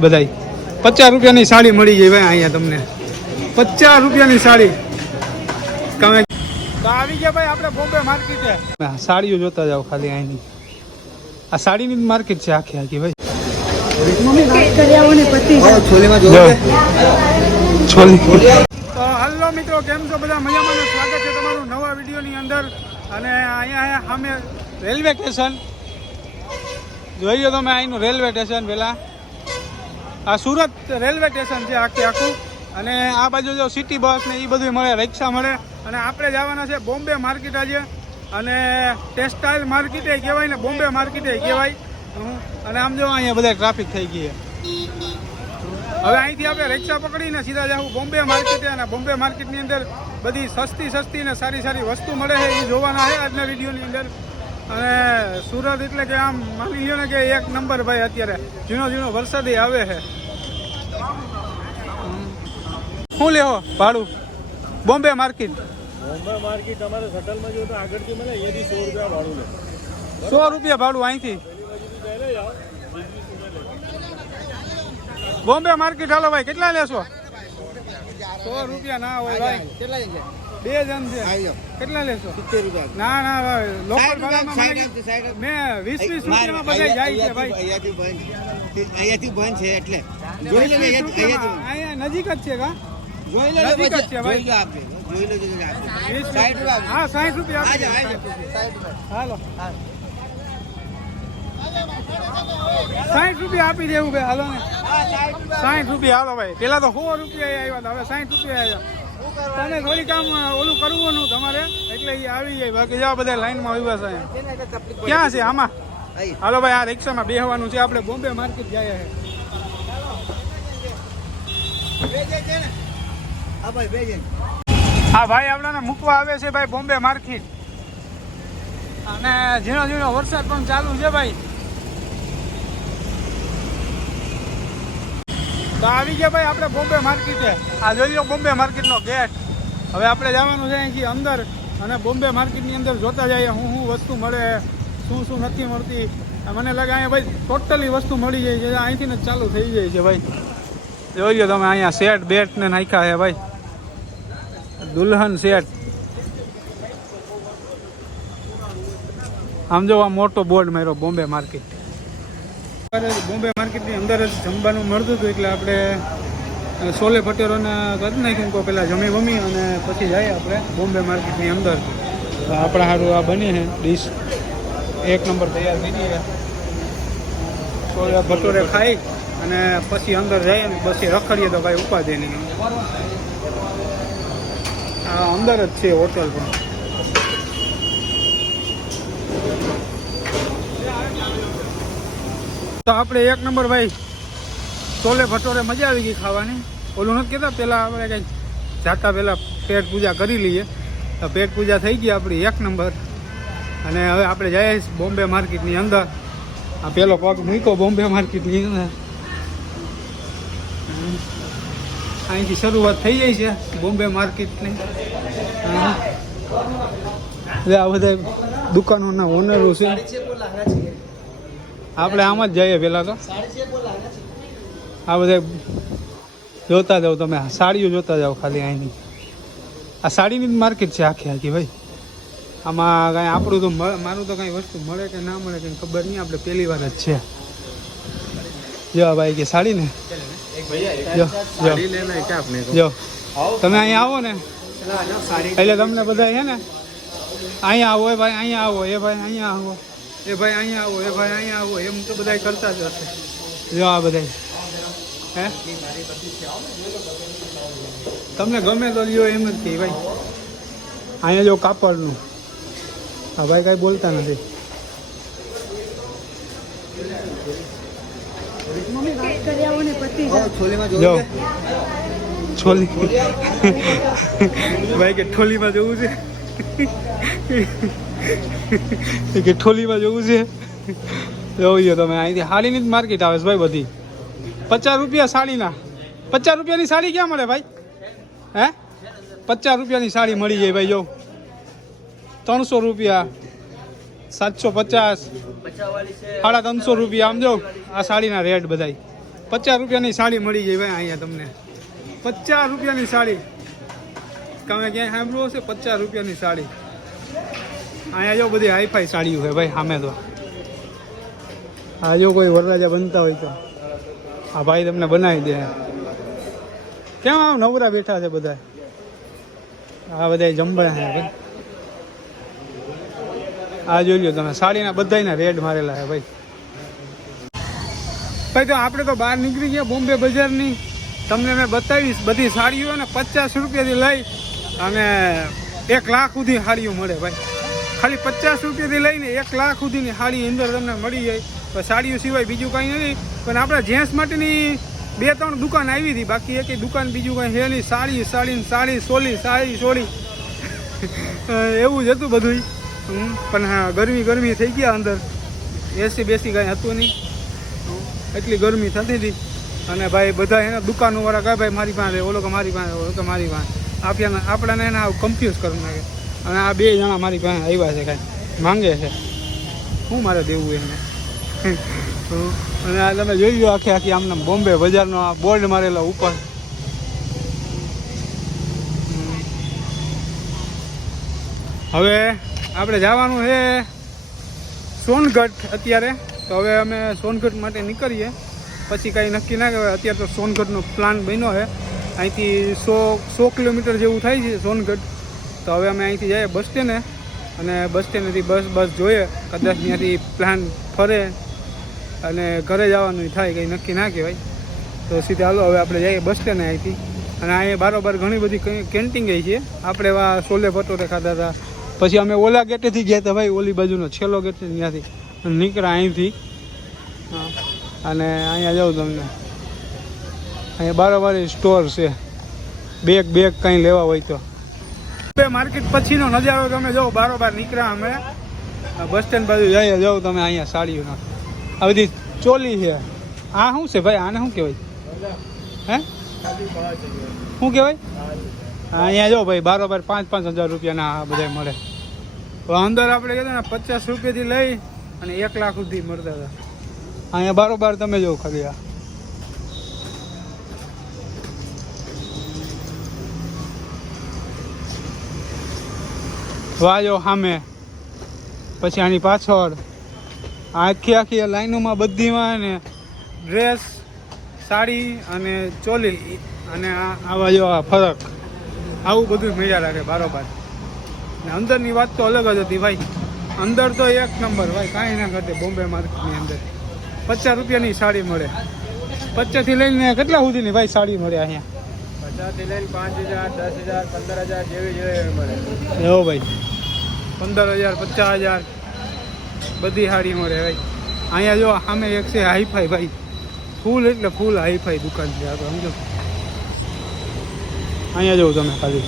બધાય 50 રૂપિયાની સાડી મળી જાય ભાઈ અહીંયા તમને 50 રૂપિયાની સાડી તમે તો આવી ગયા ભાઈ આપણે બોમ્બે માર્કેટે સાડીઓ જોતા જાવ ખાલી અહીંની આ સાડીની માર્કેટ છે આખી આખી ભાઈ તો હલો મિત્રો કેમ છો બધા મજામાં સ્વાગત છે તમારું નવા વિડીયોની અંદર અને અહીંયા સામે રેલવે સ્ટેશન જોઈ લો તમે અહીંનું રેલવે સ્ટેશન પહેલાં આ સુરત રેલવે સ્ટેશન છે આખે આખું અને આ બાજુ જો સિટી બસ ને એ બધું મળે રિક્ષા મળે અને આપણે જવાના છે બોમ્બે માર્કેટ આજે અને ટેક્સટાઇલ માર્કેટ કહેવાય ને બોમ્બે માર્કેટ કહેવાય અને આમ જો અહીંયા બધા ટ્રાફિક થઈ ગઈ હવે અહીંથી આપણે રિક્ષા પકડીને સીધા જવું બોમ્બે માર્કેટે અને બોમ્બે માર્કેટની અંદર બધી સસ્તી ને સારી સારી વસ્તુ મળે છે એ જોવાના છે આજના વિડીયોની અંદર અને સુરત એટલે કે આમ માની લ્યો ને કે એક નંબર ભાઈ અત્યારે ઝીણો વરસાદ આવે છે શું લેવો ભાડું બોમ્બે માર્કેટ તમારે શટલમાં જો તો આગળથી મળે એથી 100 રૂપિયા ભાડું લે 100 રૂપિયા ભાડું અહીંથી બોમ્બે માર્કેટ હાલો ભાઈ કેટલા લેશો 100 રૂપિયા ના હોય ભાઈ કેટલા છે 2 જણ છે કેટલા લેશો 70 રૂપિયા ના ભાઈ લોકલ ભાડામાં મેં 20 રૂપિયામાં બધા જાય છે ભાઈ અહીંયાથી બંધ છે એટલે જોઈ લે અહીંયા નજીક જ છે કા જોઈ લે નજીક જ છે ભાઈ જોઈ લેજો હા 60 રૂપિયા હાલો 60 રૂપિયા આપી દેવું ભાઈ હાલો ને 60 રૂપિયા હાલો ભાઈ પેલા તો 100 રૂપિયા આવ્યા હવે 60 રૂપિયા આવ્યા તને થોડી કામ ઓલું કરવાનું તમારે એટલે એ આવી જાય બાકી જાઓ બધા લાઈનમાં આવ્યા છે ક્યાં છે આમાં હાલો ભાઈ આ રિક્ષામાં બેસવાનું છે આપણે બોમ્બે માર્કેટ જાય છે હા ભાઈ આપણાને મૂકવા આવે છે ભાઈ બોમ્બે માર્કેટ અને ઝીણો વરસાદ પણ ચાલુ છે ભાઈ તો આવી ગયા ભાઈ આપણે બોમ્બે માર્કેટે આ જોઈ લો બોમ્બે માર્કેટનો ગેટ હવે આપણે જવાનું છે અહીંથી અંદર અને બોમ્બે માર્કેટની અંદર જોતા જઈએ શું વસ્તુ મળે શું નથી મળતી મને લાગે અહીંયા ભાઈ ટોટલી વસ્તુ મળી જાય છે અહીંથી જ ચાલુ થઈ જાય છે ભાઈ જોઈ લો તમે અહીંયા સેટ બેટ ને નાખ્યા છે ભાઈ દુલ્હન સેટ આમ જો આ મોટો બોર્ડ માર્યો બોમ્બે માર્કેટ બોમ્બે માર્કેટની અંદર જ જમવાનું મળતું હતું એટલે આપણે છોલે ભટેરોને કરી નાખ્યું તો પહેલાં જમી વમી અને પછી જઈએ આપણે બોમ્બે માર્કેટની અંદર આપણા સારું આ બની છે ડીશ એક નંબર તૈયાર થઈ ગઈ છે છોલે ભટોરે ખાઈ અને પછી અંદર જઈએ ને પછી રખડીએ તો કાંઈ ઉપાધિ નહીં આ અંદર જ છે હોટલ પણ તો આપણે એક નંબર ભાઈ છોલે ભટોરે મજા આવી ગઈ ખાવાની ઓલું નથી કહેતા પહેલાં આપણે કંઈક જાતા પહેલાં પેટ પૂજા કરી લઈએ તો પેટ પૂજા થઈ ગઈ આપણી એક નંબર અને હવે આપણે જઈએ બોમ્બે માર્કેટની અંદર આ પહેલો પગ મૂક્યો બોમ્બે માર્કેટની અંદર અહીંથી શરૂઆત થઈ જાય છે બોમ્બે માર્કેટની આ બધા દુકાનોના ઓનરો છે આપણે આમ જ જઈએ પહેલાં તો આ બધા જોતા જાઓ તમે સાડીઓ જોતા જાઓ ખાલી અહીંની આ સાડીની જ માર્કેટ છે આખી આખી ભાઈ આમાં કાંઈ આપણું તો મારું તો કાંઈ વસ્તુ મળે કે ના મળે કંઈ ખબર નહીં આપણે પહેલી વાર જ છે જો ભાઈ કે સાડી ને જો તમે અહીંયા આવો ને એટલે તમને બધા છે ને અહીંયા આવો એ ભાઈ અહીંયા આવો એ ભાઈ અહીંયા આવો એ ભાઈ અહીંયા આવો એ ભાઈ અહીંયા આવો એમ તો બધા કરતા જ હશે જો આ બધા હે તમને ગમે તો લ્યો એમ જ કહે ભાઈ અહીંયા જો કાપડનું હા ભાઈ કાંઈ બોલતા નથી જો છોલી ભાઈ કે ઠોલીમાં જવું છે કે ઠોલીમાં જવું છે જોઈ તમે અહીંથી સાડીની જ માર્કેટ આવે છે ભાઈ બધી 50 રૂપિયા સાડીના 50 રૂપિયાની સાડી ક્યાં મળે ભાઈ હે 50 રૂપિયાની સાડી મળી જાય ભાઈ જો 300 રૂપિયા 750 350 રૂપિયા આમ જો આ સાડીના રેટ બધાય રૂપિયાની સાડી મળી જાય ભાઈ અહીંયા તમને 50 રૂપિયાની સાડી. તમે ક્યાંય સાંભળ્યું હશે 50 રૂપિયાની સાડી? અહીંયા જો બધી હાઈફાઈ સાડીઓ છે ભાઈ સામે તો. આ જો કોઈ વરરાજા બનતા હોય તો આ ભાઈ તમને બનાવી દે. કેમ આમ નવરા બેઠા છે બધા? આ બધા જમવા છે ભાઈ. આ જોઈ લો તમે સાડીના બધાના રેડ મારેલા છે ભાઈ. ભાઈ તો આપણે તો બહાર નીકળી ગયા બોમ્બે બજારની. તમને મેં બતાવીશ બધી સાડીઓ ને 50 રૂપિયાથી લઈ અને 1 લાખ સુધી સાડીઓ મળે ભાઈ. ખાલી 50 રૂપિયાથી લઈને 1 લાખ સુધીની સાડી અંદર તમને મળી જાય. પણ સાડીઓ સિવાય બીજું કાંઈ નથી. પણ આપણા જેન્ટ્સ માટેની 2-3 દુકાન આવી હતી, બાકી એક દુકાન બીજું કાંઈ છે નહીં. સાડી સોલી એવું જ હતું બધું. પણ હા ગરમી થઈ ગયા અંદર. એસી બેસી કાંઈ હતું નહીં, એટલી ગરમી થતી હતી. અને ભાઈ બધા એના દુકાનોવાળા કહે ભાઈ મારી પાસે ઓલો કે મારી પાસે ઓલો કે મારી પાસે આપણાને એને કન્ફ્યુઝ કરી નાખે. અને આ 2 જણા મારી પાસે આવ્યા છે, કાંઈ માંગે છે, શું મારે દેવું એને. અને આ તમે જોઈ લો આખી આમને બોમ્બે બજારનો આ બોર્ડ મારેલો ઉપર. હવે આપણે જવાનું છે સોનગઢ અત્યારે. તો હવે અમે સોનગઢ માટે નીકળીએ, પછી કાંઈ નક્કી ના કહેવાય. અત્યારે તો સોનગઢનો પ્લાન બન્યો છે. અહીંથી 100 કિલોમીટર જેવું થાય છે સોનગઢ. તો હવે અમે અહીંથી જઈએ બસ સ્ટેન્ડે, અને બસ સ્ટેન્ડેથી બસ જોઈએ. કદાચ ત્યાંથી પ્લાન ફરે અને ઘરે જવાનું થાય, કંઈ નક્કી ના કહેવાય. તો સીધા હાલો હવે આપણે જઈએ બસ સ્ટેન્ડે અહીંથી. અને અહીંયા બારોબાર ઘણી બધી કેન્ટીન ગઈ છે. આપણે એવા છોલે ભટોરે ખાધા હતા. પછી અમે ઓલા ગેટેથી ગયા હતા ભાઈ, ઓલી બાજુનો છેલ્લો ગેટ ત્યાંથી નીકળ્યા અહીંથી. હા, અને અહીંયા જાઉં તમને અહીંયા બારોબાર સ્ટોર છે, બેગ કંઈ લેવા હોય તો. માર્કેટ પછીનો નજારો તમે જો બારોબાર નીકળ્યા અમે બસ સ્ટેન્ડ બાજુ જઈએ. જાઓ તમે અહીંયા સાડીઓના આ બધી ચોલી છે. આ શું છે ભાઈ? આને શું કહેવાય? હે શું કહેવાય? અહીંયા જો ભાઈ બારોબાર 5,000 રૂપિયાના આ બધા મળે. તો અંદર આપણે કહેતા ને 50 રૂપિયાથી લઈ અને 1 લાખ સુધી મળતા હતા. અહીંયા બારોબાર તમે જો ખાલી આ વાજો સામે, પછી આની પાછળ આખી લાઈનોમાં બધીમાં ને ડ્રેસ, સાડી અને ચોલી અને આવા જો આ ફરક આવું બધું મળ્યા રાખે બારોબાર. ને અંદરની વાત તો અલગ જ હતી ભાઈ. અંદર તો 1 નંબર ભાઈ, કાંઈ ના ઘટે. બોમ્બે માર્કેટની અંદર 50 રૂપિયાની સાડી મળે. 50 થી લઈને કેટલા સુધીની ભાઈ સાડી મળે અહીંયા? 50 થી લઈને 5,000, 10,000, 15,000 જેવી મળે. એવો ભાઈ 15,000, 50,000 બધી સાડી મળે ભાઈ. અહીંયા જો સામે એક છે હાઈફાઈ ભાઈ, ફૂલ એટલે ફૂલ હાઈફાઈ દુકાન છે. આપણે સમજો અહીંયા જવું તમે ખાલી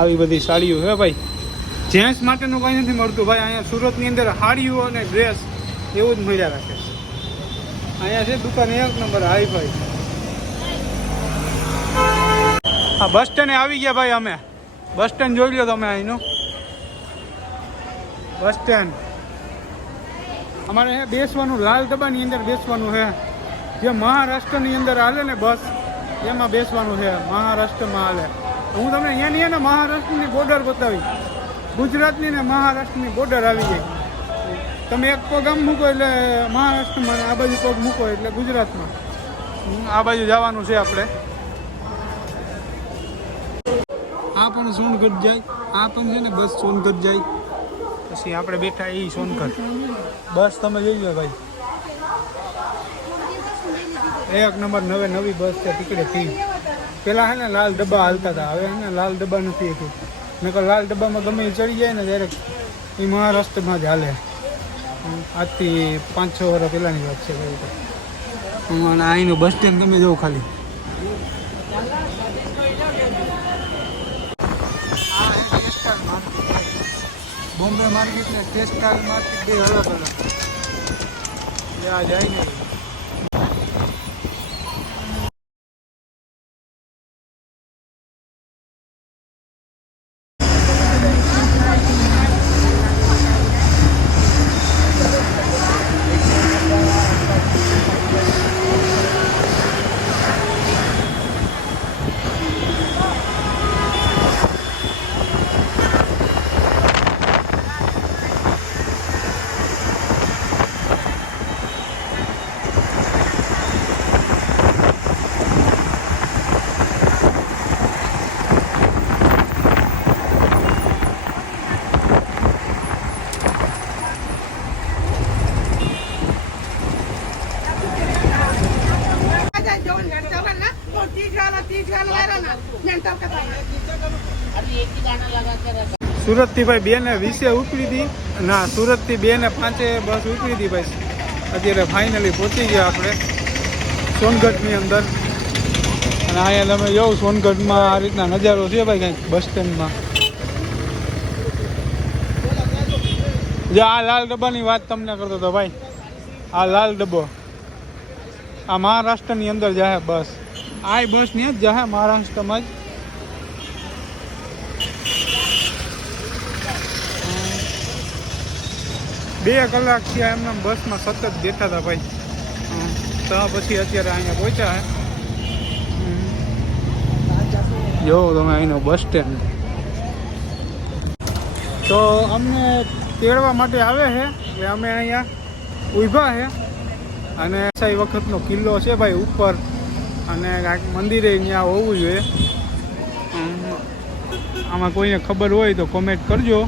આવી બધી સાડીઓ હે ભાઈ. જેન્ટ્સ માટેનું કંઈ નથી મળતું ભાઈ. અહીંયા સુરતની અંદર સાડીઓ અને ડ્રેસ એવું જ મળ્યા રાખે. અહીંયા છે દુકાન 1 નંબર હાઈફાઈ. હા બસ સ્ટેન્ડે આવી ગયા ભાઈ અમે. બસ સ્ટેન્ડ જોઈ લો તમે અહીંનું બસ સ્ટેન્ડ. અમારે હે બેસવાનું લાલ ડબ્બાની અંદર બેસવાનું છે. જે મહારાષ્ટ્રની અંદર હાલે ને બસ એમાં બેસવાનું છે. મહારાષ્ટ્રમાં હાલે. હું તમને અહીંયાની ને મહારાષ્ટ્રની બોર્ડર બતાવી. ગુજરાતની ને મહારાષ્ટ્રની બોર્ડર આવી ગઈ. તમે એક પગ આમ મૂકો એટલે મહારાષ્ટ્રમાં, આ બાજુ પગ મૂકો એટલે ગુજરાતમાં. આ બાજુ જવાનું છે આપણે. આ પણ સોનગઢ જાય, આ પણ છે ને બસ સોનગઢ જાય. પછી આપણે બેઠા એ સોનગઢ બસ તમે જોઈ લો ભાઈ. 1 નંબર નવી બસ છે ટીકડે. પેલા હે ને લાલ ડબ્બા હાલતા હતા, હવે હે ને લાલ ડબ્બા નથી. નકર લાલ ડબ્બામાં ગમે એ ચડી જાય ને ત્યારે એ મહારાષ્ટ્રમાં જ હાલે. આજથી 5-6 વર્ષ પહેલાંની વાત છે. અને અહીંનું બસ સ્ટેન્ડ તમે જોવો ખાલી. બોમ્બે માર્કેટ ને ટેક્સટાઇલ માર્કેટ 2 અલગ ત્યાં જાય ને. સુરતથી ભાઈ 2:20 ઉપડી હતી, ના સુરતથી 2:05 બસ ઉપડી હતી ભાઈ. અત્યારે ફાઇનલી પહોંચી ગયા આપણે સોનગઢની અંદર. અને અહીંયા તમે જોવો સોનગઢમાં આ રીતના નજારો છે ભાઈ કંઈક બસ સ્ટેન્ડમાં. જે આ લાલ ડબ્બાની વાત તમને કરતો હતો ભાઈ, આ લાલ ડબ્બો આ મહારાષ્ટ્રની અંદર જાય બસ. આ બસ ની જ જાય મહારાષ્ટ્રમાં જ. 2 કલાક થયા એમને બસમાં સતત બેઠા હતા ભાઈ. તો પછી અત્યારે અહીંયા પહોંચ્યા હે. જો તમે અહીંનો બસ સ્ટેન્ડ. તો અમને તેડવા માટે આવે છે એટલે અમે અહીંયા ઊભા છે. અને સાઈ વખતનો કિલ્લો છે ભાઈ ઉપર, અને કાંઈક મંદિરે ત્યાં હોવું જોઈએ. આમાં કોઈને ખબર હોય તો કોમેન્ટ કરજો.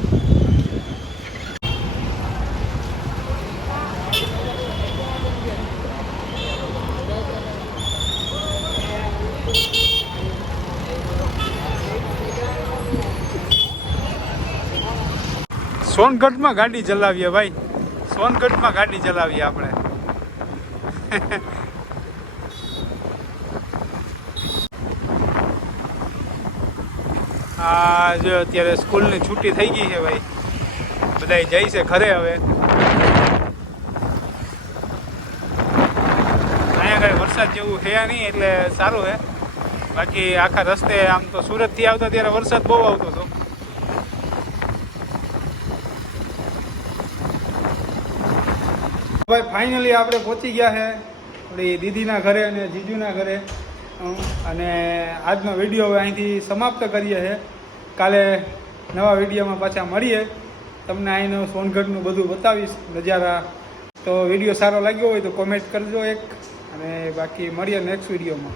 સોનગઢમાં ગાડી ચલાવીએ ભાઈ, સોનગઢમાં ગાડી ચલાવીએ આપણે. આ જો અત્યારે સ્કૂલની છૂટી થઈ ગઈ છે ભાઈ, બધા જાય છે ઘરે હવે. અહીંયા કાંઈ વરસાદ જેવું છે નહીં એટલે સારું છે. બાકી આખા રસ્તે આમ તો સુરતથી આવતા ત્યારે વરસાદ બહુ આવતો હતો. ભાઈ ફાઇનલી આપણે પહોંચી ગયા છે આપણી દીદીના ઘરે અને જીજુના ઘરે. અને આજનો વિડીયો હવે અહીંથી સમાપ્ત કરીએ છીએ. કાલે નવા વિડીયોમાં પાછા મળીએ. તમને અહીંનું સોનગઢનું બધું બતાવીશ નજારા. તો વિડીયો સારો લાગ્યો હોય તો કોમેન્ટ કરજો એક. અને બાકી મળીએ નેક્સ્ટ વિડીયોમાં.